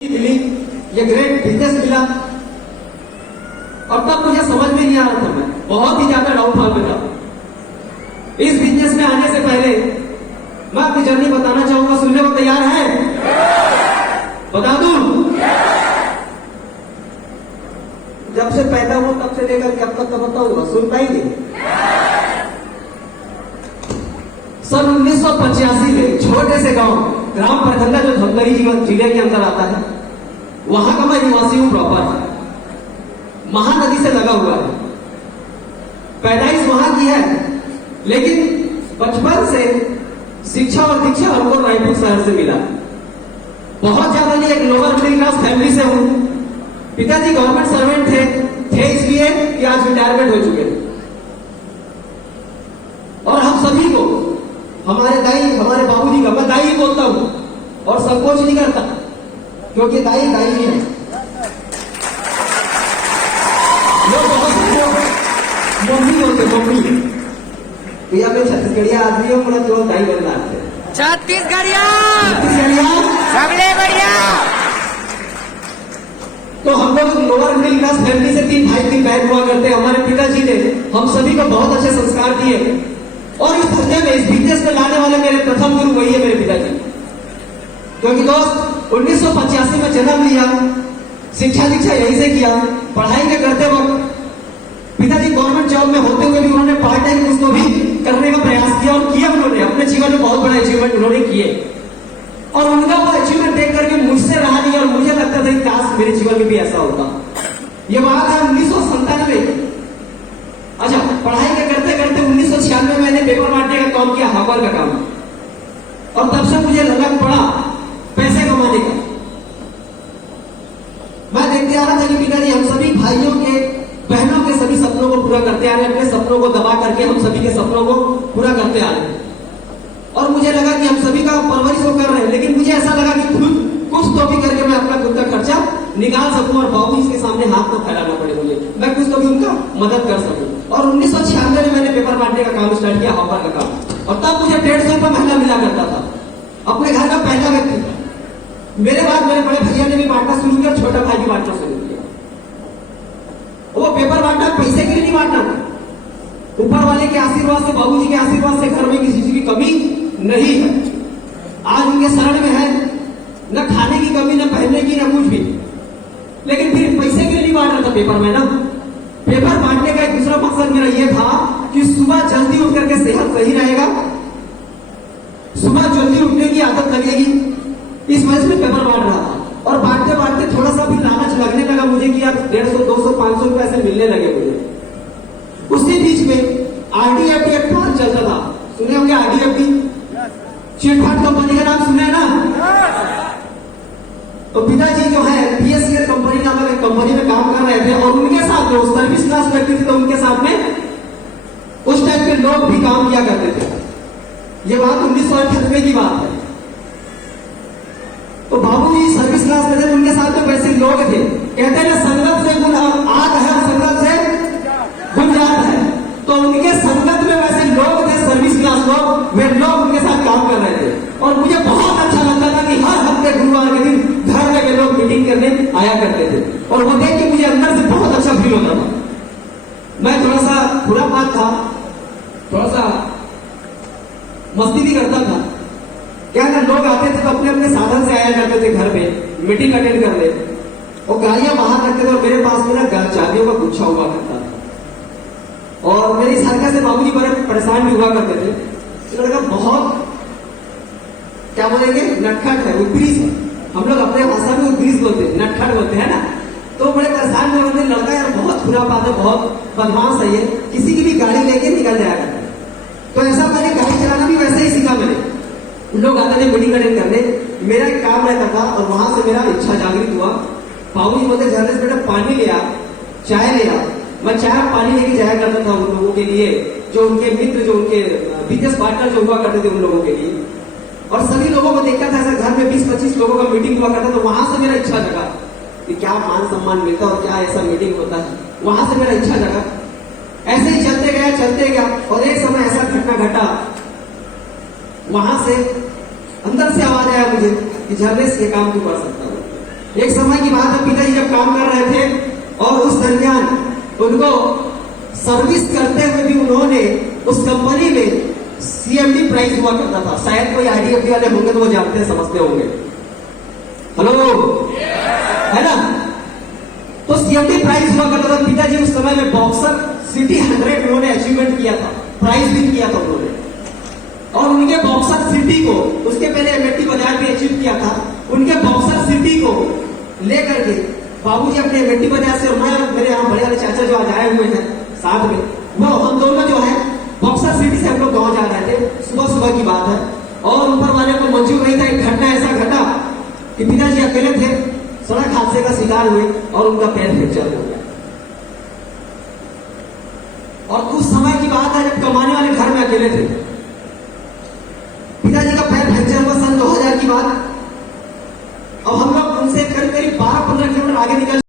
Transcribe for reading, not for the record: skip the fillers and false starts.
मिली, ये great business मिला। और तब मुझे समझ में नहीं आ रहा था, मैं बहुत ही ज्यादा डाउनफॉल में था। इस बिजनेस में आने से पहले मैं अपनी जर्नी बताना चाहूंगा। सुनने को तैयार है? बता दूं? जब से पैदा हुआ तब से लेकर के अब तक का बताऊंगा, सुन पाएंगे? सन 1985 में छोटे से गांव ग्राम परखंडा जो धमतरी जिले के अंदर आता है, वहां का मैं निवासी हूं प्रॉपर। महानदी से लगा हुआ है, पैदाइश वहां की है, लेकिन बचपन से शिक्षा और दीक्षा हमको रायपुर शहर से मिला। बहुत ज्यादा नहीं, एक लोअर मिडिल क्लास फैमिली से हूं। पिताजी गवर्नमेंट सर्वेंट थे इसलिए कि आज रिटायरमेंट हो चुके। और हम सभी को हमारे दाई, हमारे बाबूजी का, मैं दाई बोलता हूं और संकोच नहीं करता, क्योंकि दाई दाई ही है। लोग बहुत मम्मी बोलते, मम्मी भैया मैं छत्तीसगढ़िया आदमी हूँ, मुझे तो दाई बनना है। छत्तीसगढ़िया सबले बढ़िया। तो हम लोग लोअर मिडिल क्लास फैमिली से 3 भाई 3 बहन हुआ करते। हमारे पिताजी ने हम सभी को बहुत अच्छे संस्कार दिए, और इस धंधे में, इस बिजनेस में लाने वाले मेरे प्रथम गुरु वही है, मेरे पिताजी। क्योंकि दोस्त 1985 में जन्म लिया, शिक्षा दीक्षा यहीं से किया। पढ़ाई के करते वक्त पिताजी गवर्नमेंट जॉब में होते हुए भी उन्होंने पार्ट टाइम उसको भी करने का प्रयास किया, और किया उन्होंने। अपने जीवन में बहुत बड़ा अचीवमेंट उन्होंने किए, और उनका वो अचीवमेंट देख करके मुझसे रहा नहीं, और मुझे लगता था कि काश मेरे जीवन में भी ऐसा होता। ये बात है 1997। अच्छा, पढ़ाई के करते करते 1996 में मैंने पेपर बांटने का काम किया, हावर का काम। और तब से मुझे लगन पड़ा पैसे कमाने का। मैं देखते आ रहा था कि पिताजी हम सभी भाइयों के, बहनों के सभी सपनों को पूरा करते आ रहे हैं, अपने सपनों को दबा करके हम सभी के सपनों को पूरा करते आ रहे हैं। और मुझे लगा कि हम सभी का परवरिश वो कर रहे हैं, लेकिन मुझे ऐसा लगा कि खुद कुछ तो भी करके मैं अपना खुद का खर्चा निकाल सकूं, और बाबूजी के सामने हाथ न फैलाना पड़े मुझे, मैं कुछ तो भी उनका मदद कर सकूं। और 1996 में मैंने पेपर बांटने का काम स्टार्ट किया, हॉपर का काम। और तब मुझे 150 रुपये महीना मिला करता था। अपने घर का पहला व्यक्ति था। मेरे बाद मेरे बड़े भैया ने भी बांटना शुरू किया, छोटा भाई भी बांटना शुरू किया। वो पेपर बांटना पैसे के लिए नहीं बांटना था, ऊपर वाले के आशीर्वाद से, बाबूजी के आशीर्वाद से घर में किसी चीज की कमी नहीं है। आज उनके शरण में है, न खाने की कमी, न पहनने की, न कुछ भी। लेकिन फिर पैसे के लिए नहीं बांट रहा था पेपर में ना। पेपर बांटने का एक दूसरा मकसद मेरा यह था कि सुबह जल्दी उठ करके सेहत सही रहेगा, सुबह जल्दी उठने की आदत लगेगी, इस वजह से पेपर बांट रहा था। और बांटते बांटते थोड़ा सा भी लालच लगने लगा मुझे कि यार 150, 200, 500 रुपए ऐसे मिलने लगे मुझे। उसी बीच में RDFD एक प्लान चलता था, सुने होंगे RDFD, चिटफंड कंपनी का नाम सुने ना? तो पिताजी जो है PSCL कंपनी नामक एक कंपनी में काम कर रहे थे, और उनके साथ जो सर्विस क्लास व्यक्ति थे, तो उनके साथ में उस टाइप के लोग भी काम किया करते थे। ये बात 1998 की बात है। तो बाबूजी सर्विस क्लास में थे, उनके साथ में वैसे लोग थे। कहते हैं संगत से गुण आत है, संगत से गुण जात है। तो उनके संगत में वैसे लोग थे, सर्विस क्लास लोग, वे लोग उनके साथ काम कर रहे थे। और मुझे बहुत अच्छा लगता था कि हर हफ्ते गुरुवार के दिन घर में वे लोग मीटिंग करने आया करते थे, और वो देख के मुझे अंदर से बहुत अच्छा फील होता था। मैं थोड़ा सा खुरापात था, थोड़ा सा मस्ती भी करता था। क्या ना, लोग आते थे तो अपने अपने साधन से आया करते थे घर में मीटिंग अटेंड कर ले, और गाड़ियां बाहर रखते थे, और मेरे पास में ना चाबियों का गुच्छा हुआ करता था। और मेरी इस हरकत से बाबूजी बड़े परेशान भी हुआ करते थे। लड़का बहुत, क्या बोलेंगे, नटखट है, उद्ग्रीस है। हम लोग अपने भाषा में उद्ग्रीस बोलते हैं, नटखट बोलते हैं ना। तो बड़े परेशान में होते, लड़का यार बहुत खुरापात है, बहुत बदमाश है ये, किसी की भी गाड़ी लेके निकल जाया करता है। तो ऐसा मैंने गाड़ी चलाना भी वैसे ही सीखा मैंने। लोग आते थे मीटिंग अटेंड करने, मेरा एक काम रहता था, और वहां से मेरा इच्छा जागृत हुआ। बाबूजी बोलते, झरने से बेटा पानी ले आ, चाय ले आ। मैं चाय और पानी लेके जाया करता था उन लोगों के लिए, जो उनके मित्र, जो उनके बिजनेस पार्टनर जो हुआ करते थे, उन लोगों के लिए। और सभी लोगों को देखता था, ऐसा घर में 20-25 लोगों का मीटिंग हुआ करता था। वहां से मेरा इच्छा जगा कि क्या मान सम्मान मिलता है और क्या ऐसा मीटिंग होता है। वहां से मेरा इच्छा जगा, ऐसे ही चलते गया। और एक समय ऐसा घटना घटा, वहां से अंदर से आवाज आया मुझे कि झरनेश ये काम तू कर सकता हो। की बात है, पिताजी जब काम कर रहे थे और उस दरमियान उनको सर्विस करते हुए भी उन्होंने उस कंपनी में सीएमडी प्राइस हुआ करता था। शायद कोई आईडीएफसी वाले होंगे तो वो जानते हैं, समझते होंगे। हेलो, है ना? तो सीएमडी प्राइस हुआ करता था। पिताजी उस समय में बॉक्सर सिटी 100 उन्होंने अचीवमेंट किया था, प्राइज विन किया था उन्होंने। और उनके बॉक्सर सिटी को, उसके पहले एमएटी बजाज भी अचीव किया था, उनके बॉक्सर सिटी को लेकर के बाबूजी अपने एमएटी बजाज से, और मैं मेरे यहाँ बड़े वाले चाचा जो आज आए हुए हैं साथ में, वो हम दोनों जो है बॉक्सर सिटी से हम लोग गाँव जा रहे थे। सुबह सुबह की बात है और ऊपर वाले को मंजूर नहीं था। एक घटना ऐसा घटा कि पिताजी अकेले थे, सड़क हादसे का शिकार हुए और उनका पैर फ्रैक्चर हो गया। और उस समय की बात है जब कमाने वाले घर में अकेले थे। पिताजी का पैर फ्रैक्चर हुआ सन 2000 की बात। अब हम लोग उनसे करीब करीब 12-15 किलोमीटर आगे निकल